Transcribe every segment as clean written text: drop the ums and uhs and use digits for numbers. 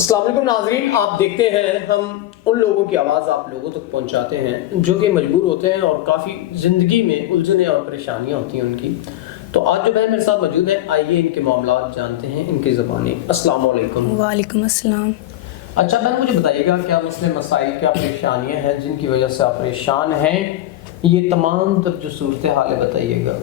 السلام علیکم ناظرین، آپ دیکھتے ہیں ہم ان لوگوں کی آواز آپ لوگوں تک پہنچاتے ہیں جو کہ مجبور ہوتے ہیں اور کافی زندگی میں الجھنیں اور پریشانیاں ہوتی ہیں ان کی. تو آج جو بہن میرے ساتھ موجود ہے، آئیے ان کے معاملات جانتے ہیں، ان کی زبانیں. السلام علیکم. وعلیکم السلام. اچھا بہن، مجھے بتائیے گا کیا مسئلے مسائل کیا پریشانیاں ہیں جن کی وجہ سے آپ پریشان ہیں؟ یہ تمام تر جو صورتحال ہے بتائیے گا.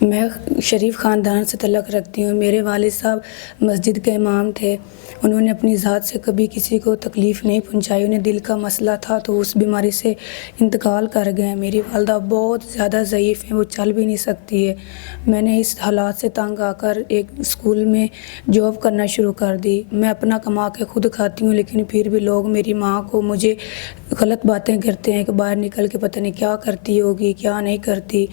میں شریف خاندان سے تعلق رکھتی ہوں. میرے والد صاحب مسجد کے امام تھے. انہوں نے اپنی ذات سے کبھی کسی کو تکلیف نہیں پہنچائی. انہیں دل کا مسئلہ تھا تو اس بیماری سے انتقال کر گئے. میری والدہ بہت زیادہ ضعیف ہیں، وہ چل بھی نہیں سکتی ہے. میں نے اس حالات سے تنگ آ کر ایک اسکول میں جاب کرنا شروع کر دی. میں اپنا کما کے خود کھاتی ہوں، لیکن پھر بھی لوگ میری ماں کو مجھے غلط باتیں کرتے ہیں کہ باہر نکل کے پتہ نہیں کیا کرتی ہوگی کیا نہیں کرتی.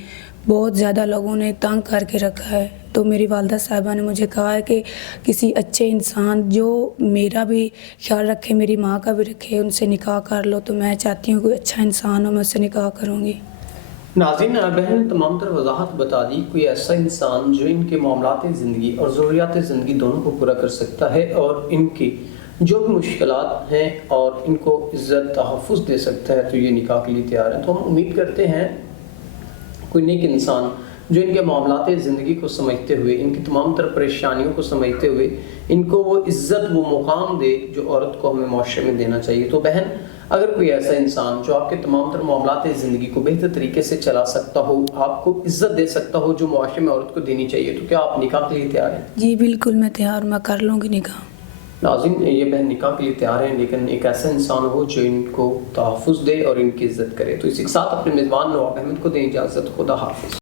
بہت زیادہ لوگوں نے تنگ کر کے رکھا ہے. تو میری والدہ صاحبہ نے مجھے کہا ہے کہ کسی اچھے انسان جو میرا بھی خیال رکھے، میری ماں کا بھی رکھے، ان سے نکاح کر لو. تو میں چاہتی ہوں کوئی اچھا انسان ہو، میں اس سے نکاح کروں گی. ناظرین، بہن تمام تر وضاحت بتا دی. کوئی ایسا انسان جو ان کے معاملات زندگی اور ضروریات زندگی دونوں کو پورا کر سکتا ہے اور ان کی جو بھی مشکلات ہیں اور ان کو عزت تحفظ دے سکتا ہے، تو یہ نکاح کے لیے تیار ہے. تو ہم امید کرتے ہیں کوئی نیک انسان جو ان کے معاملات زندگی کو سمجھتے ہوئے، ان کی تمام تر پریشانیوں کو سمجھتے ہوئے ان کو وہ عزت وہ مقام دے جو عورت کو ہمیں معاشرے میں دینا چاہیے. تو بہن، اگر کوئی ایسا انسان جو آپ کے تمام تر معاملات زندگی کو بہتر طریقے سے چلا سکتا ہو، آپ کو عزت دے سکتا ہو جو معاشرے میں عورت کو دینی چاہیے، تو کیا آپ نکاح کے لیے تیار ہیں؟ جی بالکل، میں تیار ہوں، میں کر لوں گی نکاح. ناظرین، یہ بہن نکاح کے لیے تیار ہیں، لیکن ایک ایسا انسان ہو جو ان کو تحفظ دے اور ان کی عزت کرے. تو اسی کے ساتھ اپنے میزبان نواب احمد کو دیں اجازت. خدا حافظ.